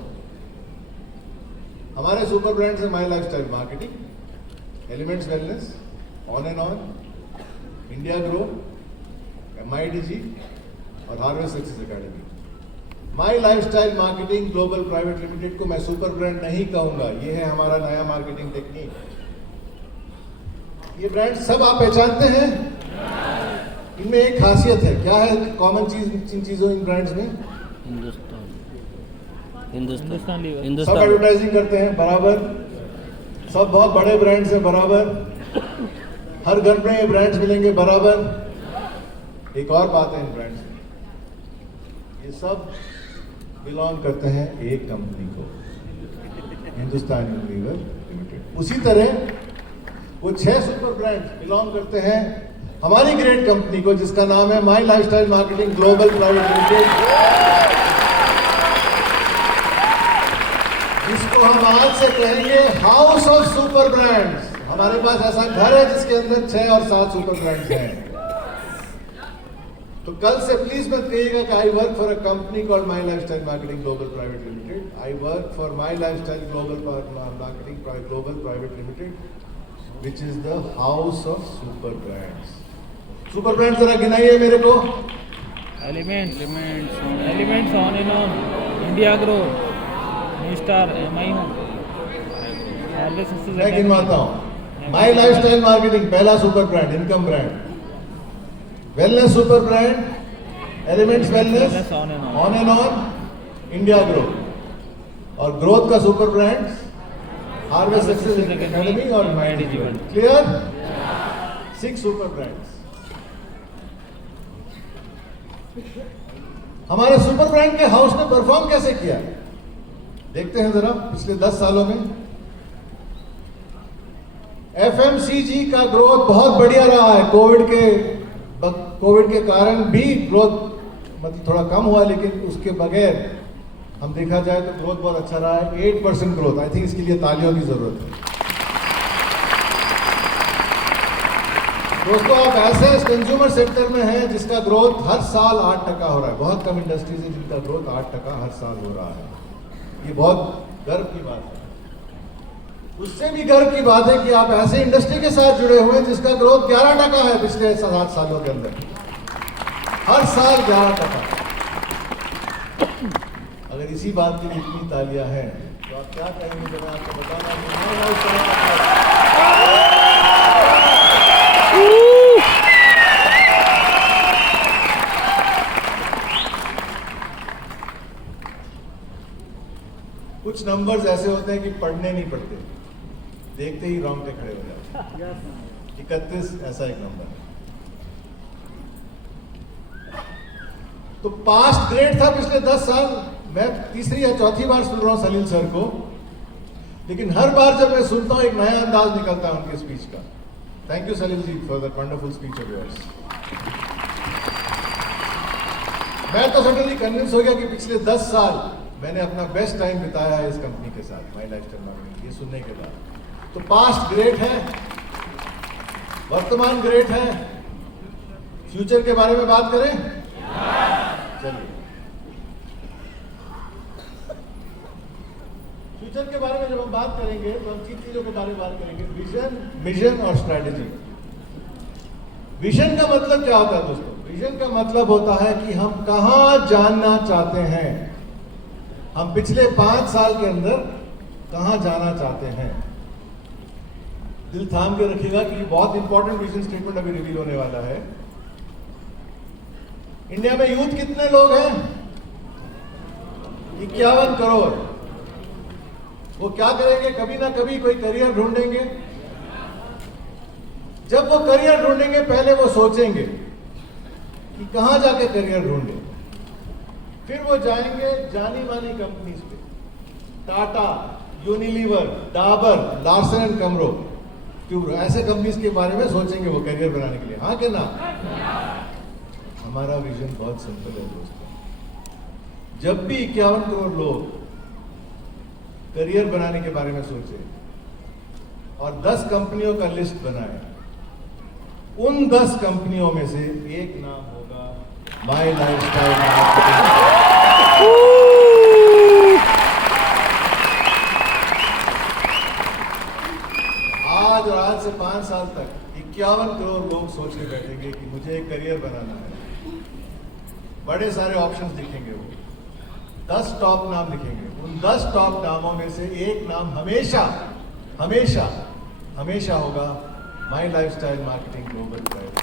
हमारे सुपर ब्रांड्स है My lifestyle Marketing, Elements Wellness, On and On, India Grow, MIDG और Harvest Success Academy. My lifestyle Marketing Global Private Limited को मैं सुपर ब्रांड नहीं कहूंगा, ये है हमारा नया मार्केटिंग टेक्निक। ये ब्रांड सब आप पहचानते हैं। इनमें एक खासियत है, क्या है कॉमन चीज इन चीजों, इन ब्रांड्स में? हिंदुस्तान सब एडवर्टाइजिंग करते हैं बराबर, सब बहुत बड़े ब्रांड्स हैं बराबर, हर घर में ये ब्रांड्स मिलेंगे बराबर। एक और बात है इन ब्रांड्स में, ये सब बिलोंग करते हैं एक कंपनी को, हिंदुस्तान यूनिलीवर लिमिटेड। उसी तरह वो 6 सुपर ब्रांड बिलोंग करते हैं हमारी ग्रेट कंपनी को, जिसका नाम है My lifestyle Marketing Global Private Limited, जिसको हम आज से कहेंगे हाउस ऑफ सुपर ब्रांड्स। हमारे पास ऐसा घर है जिसके अंदर 6 और 7 सुपर ब्रांड्स हैं। तो कल से प्लीज मत कहिएगा कि I work for a company called my lifestyle Marketing Global Private limited. I work for my lifestyle Global marketing Global Private limited, which is the house of super brands. Super brand जरा गिनाइए मेरे को। Elements, on and On, India grow, new star, MI हूँ, harvest success मैं गिनवाता हूँ। माई lifestyle marketing पहला super brand, income brand. Wellness super brand, elements Wellness, On and On, India grow. और growth का super brand harvest Success academy और MIDG। Clear? 6 super brands. हमारे super brand के house ने perform कैसे किया देखते हैं जरा पिछले 10 सालों में। FMCG का ग्रोथ बहुत बढ़िया रहा है। कोविड के कारण भी ग्रोथ मतलब थोड़ा कम हुआ, लेकिन उसके बगैर हम देखा जाए तो ग्रोथ बहुत अच्छा रहा है। 8% ग्रोथ, आई थिंक इसके लिए तालियों की जरूरत है। दोस्तों आप ऐसे कंज्यूमर सेक्टर में हैं जिसका ग्रोथ हर साल 8% हो रहा है। बहुत कम इंडस्ट्रीज है जिनका ग्रोथ 8% हर साल हो रहा है। ये बहुत गर्व की बात है। उससे भी गर्व की बात है कि आप ऐसे इंडस्ट्री के साथ जुड़े हुए हैं जिसका ग्रोथ 11% है पिछले 7 सालों के अंदर, हर साल 11%। अगर इसी बात के लिए इतनी तालियां हैं तो आप क्या कहेंगे जब मैं आपको बताना। कुछ नंबर्स ऐसे होते हैं कि पढ़ने नहीं पड़ते, देखते ही रोंगटे खड़े हो जाते हैं। 31 ऐसा एक नंबर है। तो पास्ट ग्रेट था पिछले 10 साल। मैं तीसरी या चौथी बार सुन रहा हूं सलील सर को, लेकिन हर बार जब मैं सुनता हूं एक नया अंदाज निकलता है उनके स्पीच का। Thank you Salil ji for that wonderful speech of yours. मैं तो सडनली कन्विंस हो गया कि पिछले 10 साल मैंने अपना बेस्ट टाइम बिताया है इस कंपनी के साथ, माई लाइफस्टाइल मार्केटिंग, ये सुनने के बाद। तो पास्ट ग्रेट है, वर्तमान ग्रेट है, फ्यूचर के बारे में बात करें। चलिए फ्यूचर के बारे में जब हम बात करेंगे तो हम 3 चीजों के बारे में बात करेंगे, विजन, मिशन और स्ट्रैटेजी। विजन का मतलब क्या होता है दोस्तों? विजन का मतलब होता है कि हम कहां जानना चाहते हैं, हम पिछले 5 साल के अंदर कहां जाना चाहते हैं। दिल थाम के रखिएगा कि बहुत इंपॉर्टेंट विजन स्टेटमेंट अभी रिवील होने वाला है। इंडिया में यूथ कितने लोग हैं? 51 करोड़। वो क्या करेंगे? कभी ना कभी कोई करियर ढूंढेंगे। जब वो करियर ढूंढेंगे पहले वो सोचेंगे कि कहां जाके करियर ढूंढे, फिर वो जाएंगे जानी मानी कंपनीज पे, Tata, Unilever, Dabur, Larsen and Toubro, क्यों ऐसे कंपनीज के बारे में सोचेंगे वो करियर बनाने के लिए। हाँ के ना? हमारा विजन बहुत सिंपल है दोस्तों। जब भी 51 करोड़ लोग करियर बनाने के बारे में सोचे और 10 कंपनियों का लिस्ट बनाए, उन 10 कंपनियों में से एक नाम होगा माई लाइफस्टाइल मार्केटिंग। आज और आज से 5 साल तक 51 करोड़ लोग सोच के बैठेंगे कि मुझे एक करियर बनाना है। बड़े सारे ऑप्शंस दिखेंगे, वो 10 टॉप नाम दिखेंगे। उन 10 टॉप नामों में से एक नाम हमेशा हमेशा हमेशा होगा माई लाइफस्टाइल मार्केटिंग ग्लोबल प्राइवेट।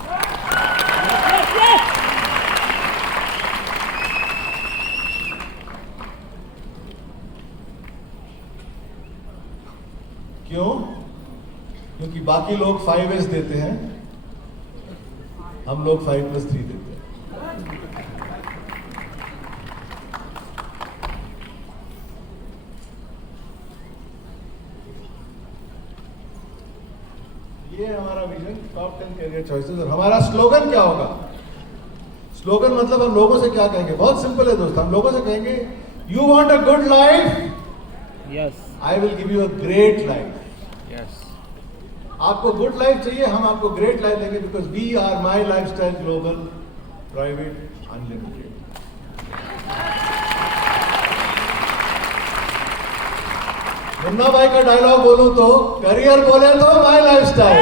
क्यों? क्योंकि बाकी लोग 5S देते हैं, हम लोग 5+3 देते हैं। ये हमारा विजन, टॉप 10 करियर चॉइसेस। और हमारा स्लोगन क्या होगा? स्लोगन मतलब हम लोगों से क्या कहेंगे? बहुत सिंपल है दोस्त। हम लोगों से कहेंगे, you want a good life, yes, I will give you a great life. Yes. आपको गुड लाइफ चाहिए, हम आपको ग्रेट लाइफ देंगे, because we are my lifestyle global private unlimited. Munna Bhai का डायलॉग बोलूं तो, करियर बोले तो माई लाइफस्टाइल,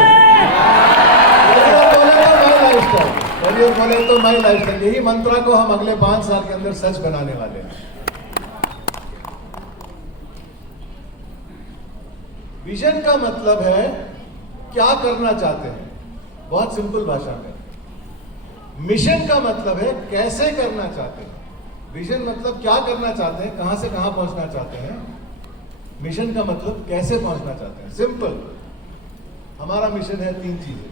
करियर बोले तो माई लाइफस्टाइल, करियर बोले तो माई लाइफस्टाइल। यही मंत्रा को हम अगले 5 साल के अंदर सच बनाने वाले हैं। विजन का मतलब है क्या करना चाहते हैं, बहुत सिंपल भाषा में। मिशन का मतलब है कैसे करना चाहते हैं। विजन मतलब क्या करना चाहते हैं, कहां से कहां पहुंचना चाहते हैं। मिशन का मतलब कैसे पहुंचना चाहते हैं। सिंपल, हमारा मिशन है 3 चीजें,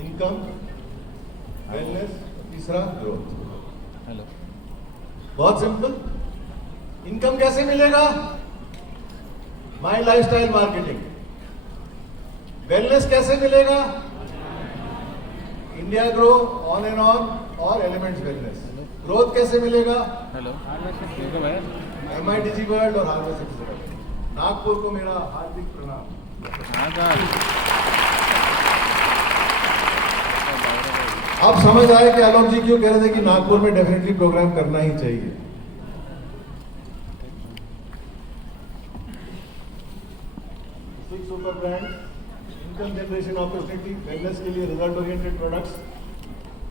इनकम, वेलनेस, तीसरा ग्रोथ। हेलो। बहुत सिंपल। इनकम कैसे मिलेगा? माई लाइफस्टाइल मार्केटिंग। वेलनेस कैसे मिलेगा? India grow, on and on और एलिमेंट्स वेलनेस। ग्रोथ कैसे मिलेगा? हेलो। MIDG वर्ल्ड और हार्वेस्ट। नागपुर को मेरा हार्दिक प्रणाम। आप समझ आए कि आलोक जी क्यों कह रहे थे कि नागपुर में डेफिनेटली प्रोग्राम करना ही चाहिए। Super brand, income generation opportunity, wellness के लिए रिजल्ट ओरिएंटेड प्रोडक्ट्स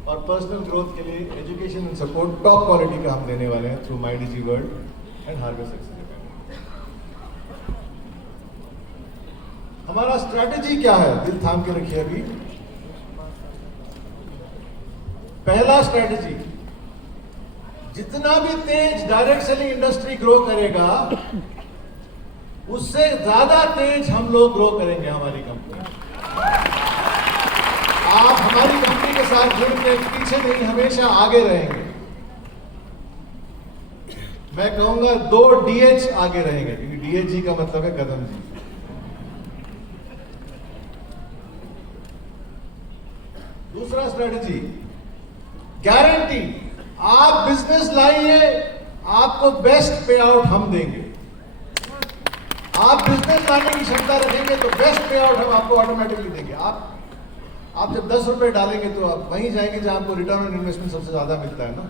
और पर्सनल ग्रोथ के लिए education and support top quality का हम देने वाले हैं through MIDG world and harvest success. हमारा स्ट्रैटेजी क्या है? दिल थाम के रखिए अभी। पहला स्ट्रैटेजी, जितना भी तेज डायरेक्ट सेलिंग इंडस्ट्री ग्रो करेगा उससे ज्यादा तेज हम लोग ग्रो करेंगे हमारी कंपनी। आप हमारी कंपनी के साथ जुड़ के पीछे नहीं, हमेशा आगे रहेंगे। मैं कहूंगा 2 DH आगे रहेंगे, क्योंकि DH का मतलब है कदम जी। दूसरा स्ट्रेटजी, गारंटी, आप बिजनेस लाइए, आपको बेस्ट पे आउट हम देंगे। आप बिजनेस लाने की क्षमता रखेंगे तो बेस्ट पे आउट हम आपको ऑटोमेटिकली देंगे। आप जब 10 रुपए डालेंगे तो आप वहीं जाएंगे जहां आपको रिटर्न ऑन इन्वेस्टमेंट सबसे ज्यादा मिलता है ना।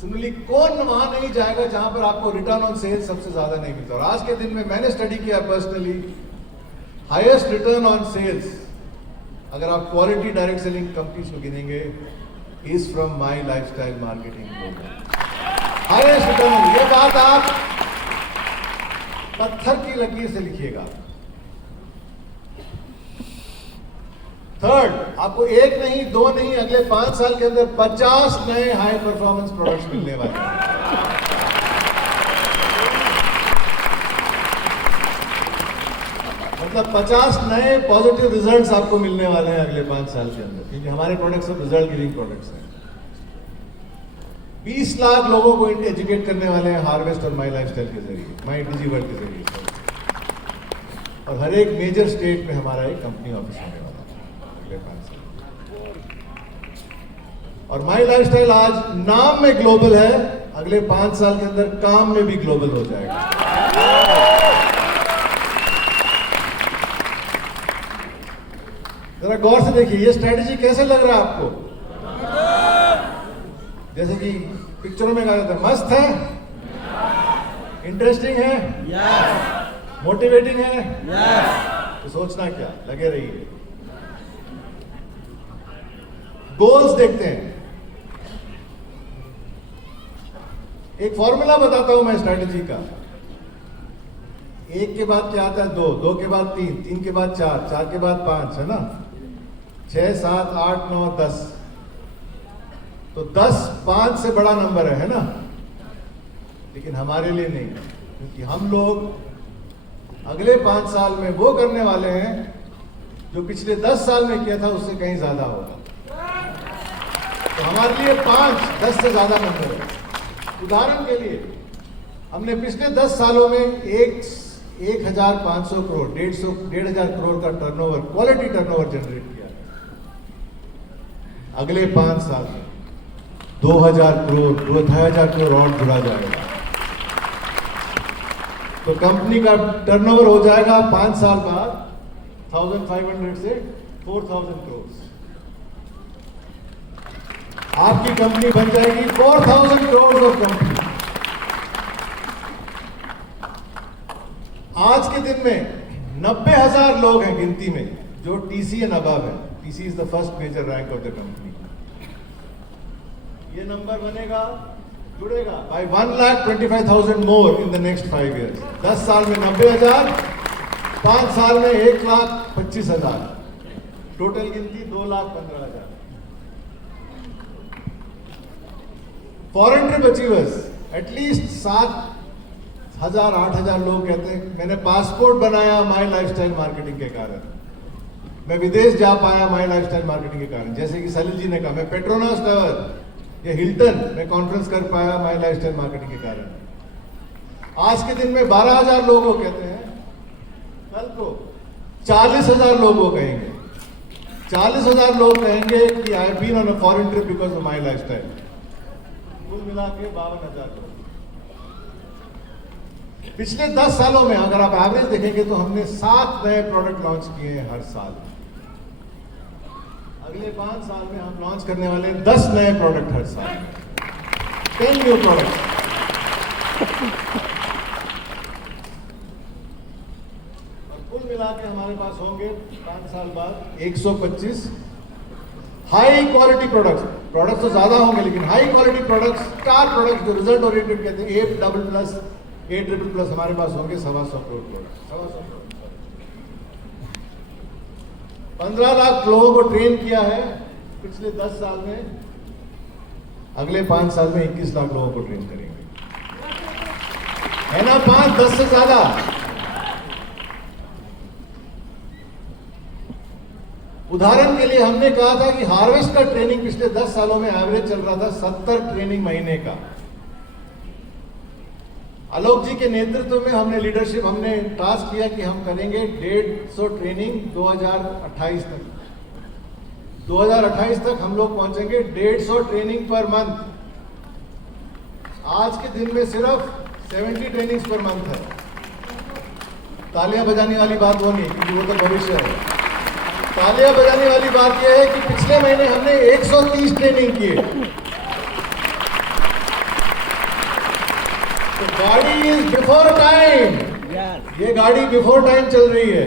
सिमिलरली कौन वहां नहीं जाएगा जहां पर आपको रिटर्न ऑन सेल्स सबसे ज्यादा नहीं मिलता। और आज के दिन में मैंने स्टडी किया personally, highest return on sales अगर आप क्वालिटी डायरेक्ट सेलिंग कंपनीज को गिनेंगे, is from My lifestyle Marketing. Highest return, ये बात आप पत्थर की लकीर से लिखिएगा। थर्ड, आपको 1 नहीं 2 नहीं, अगले 5 साल के अंदर 50 नए हाई परफॉर्मेंस प्रोडक्ट्स मिलने वाले हैं। मतलब 50 नए पॉजिटिव रिजल्ट्स आपको मिलने वाले हैं अगले 5 साल के अंदर, क्योंकि हमारे प्रोडक्ट्स सब रिजल्ट गिविंग प्रोडक्ट्स हैं। 20 लाख लोगों को एजुकेट करने वाले हैं हार्वेस्ट और माई लाइफस्टाइल के जरिए, माई डिजीवर्ल्ड के जरिए। और हर एक मेजर स्टेट में हमारा एक कंपनी ऑफिस होने वाला है अगले 5 साल। और माई लाइफस्टाइल आज नाम में ग्लोबल है, अगले 5 साल के अंदर काम में भी ग्लोबल हो जाएगा। जरा गौर से देखिए, ये स्ट्रेटेजी कैसे लग रहा है आपको? जैसे कि पिक्चरों में कहा जाता है, मस्त है, इंटरेस्टिंग है, मोटिवेटिंग है, तो सोचना क्या, लगे रहिए। गोल्स देखते हैं। एक फॉर्मूला बताता हूं मैं स्ट्रेटेजी का। 1 के बाद क्या आता है? 2, 2 के बाद 3, 3 के बाद 4, 4 के बाद 5, है ना? 6, 7, 8, 9, 10। तो 10 5 से बड़ा नंबर है ना? लेकिन हमारे लिए नहीं, क्योंकि हम लोग अगले 5 साल में वो करने वाले हैं जो पिछले 10 साल में किया था उससे कहीं ज्यादा होगा। तो हमारे लिए 5 10 से ज्यादा नंबर है। उदाहरण के लिए, हमने पिछले 10 सालों में 1,500 करोड़ 1,500 करोड़ का टर्नओवर, क्वालिटी टर्नओवर जनरेट किया। अगले 5 साल में 2,000 करोड़ 2,500 करोड़ और जुड़ा जाएगा। तो कंपनी का टर्नओवर हो जाएगा 5 साल बाद 1,500 से 4,000 करोड़। आपकी कंपनी बन जाएगी 4,000 करोड़ ऑफ कंपनी। आज के दिन में 90,000 लोग हैं गिनती में जो टीसी एंड अबव है। TC is the first major rank of the company. ये नंबर बनेगा, जुड़ेगा by 1,25,000 more in the next 5 years। 10 साल में 90,000, 5 साल में 1,25,000, टोटल गिनती 2,15,000। फॉरेन ट्रिप अचीवर्स एटलीस्ट 7,000 8,000 लोग कहते हैं मैंने पासपोर्ट बनाया माई लाइफस्टाइल मार्केटिंग के कारण, मैं विदेश जा पाया माई लाइफस्टाइल मार्केटिंग के कारण। जैसे कि सलील जी ने कहा, मैं पेट्रोनास टावर या हिल्टन में कॉन्फ्रेंस कर पाया माई लाइफस्टाइल मार्केटिंग के कारण। आज के दिन में 12,000 लोगों कहते हैं, कल को 40,000 लोगों कहेंगे, 40,000 लोग कहेंगे कि I have been on a foreign trip because of my lifestyle. कुल मिला के 52,000 लोग। पिछले 10 सालों में अगर आप एवरेज देखेंगे तो हमने 7 नए प्रोडक्ट लॉन्च किए हैं हर साल। अगले 5 साल में हम लॉन्च करने वाले 10 नए प्रोडक्ट हर साल, 10 न्यू प्रोडक्ट। और कुल मिला के हमारे पास होंगे 5 साल बाद 125 हाई क्वालिटी प्रोडक्ट्स। प्रोडक्ट्स तो ज्यादा होंगे लेकिन high quality products, star products जो रिजल्ट ओरिएंटेड कहते हैं, A++, हमारे पास होंगे 125 करोड़ प्रोडक्ट। 125 करोड़ 15 लाख लोगों को ट्रेन किया है पिछले 10 साल में। अगले 5 साल में 21 लाख लोगों को ट्रेन करेंगे, है ना? 5 10 से ज्यादा। उदाहरण के लिए हमने कहा था कि हार्वेस्ट का ट्रेनिंग पिछले 10 सालों में एवरेज चल रहा था 70 ट्रेनिंग महीने का। आलोक जी के नेतृत्व में हमने टास्क किया कि हम करेंगे 150 ट्रेनिंग 2028 तक। 2028 तक हम लोग पहुंचेंगे 150 ट्रेनिंग पर मंथ। आज के दिन में सिर्फ 70 ट्रेनिंग्स पर मंथ है। तालियां बजाने वाली बात वो नहीं, क्योंकि वो तो भविष्य है। तालियां बजाने वाली बात यह है कि पिछले महीने हमने 130 ट्रेनिंग किए। तो गाड़ी इज बिफोर टाइम, ये गाड़ी बिफोर टाइम चल रही है।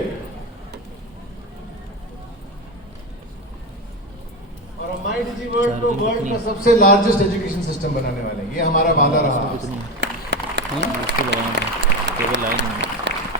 और हम माई डिजी वर्ल्ड को वर्ल्ड का सबसे लार्जेस्ट एजुकेशन सिस्टम बनाने वाले हैं, ये हमारा वादा रहा। हाँ, उसको लगाना है, केवल लाइन में।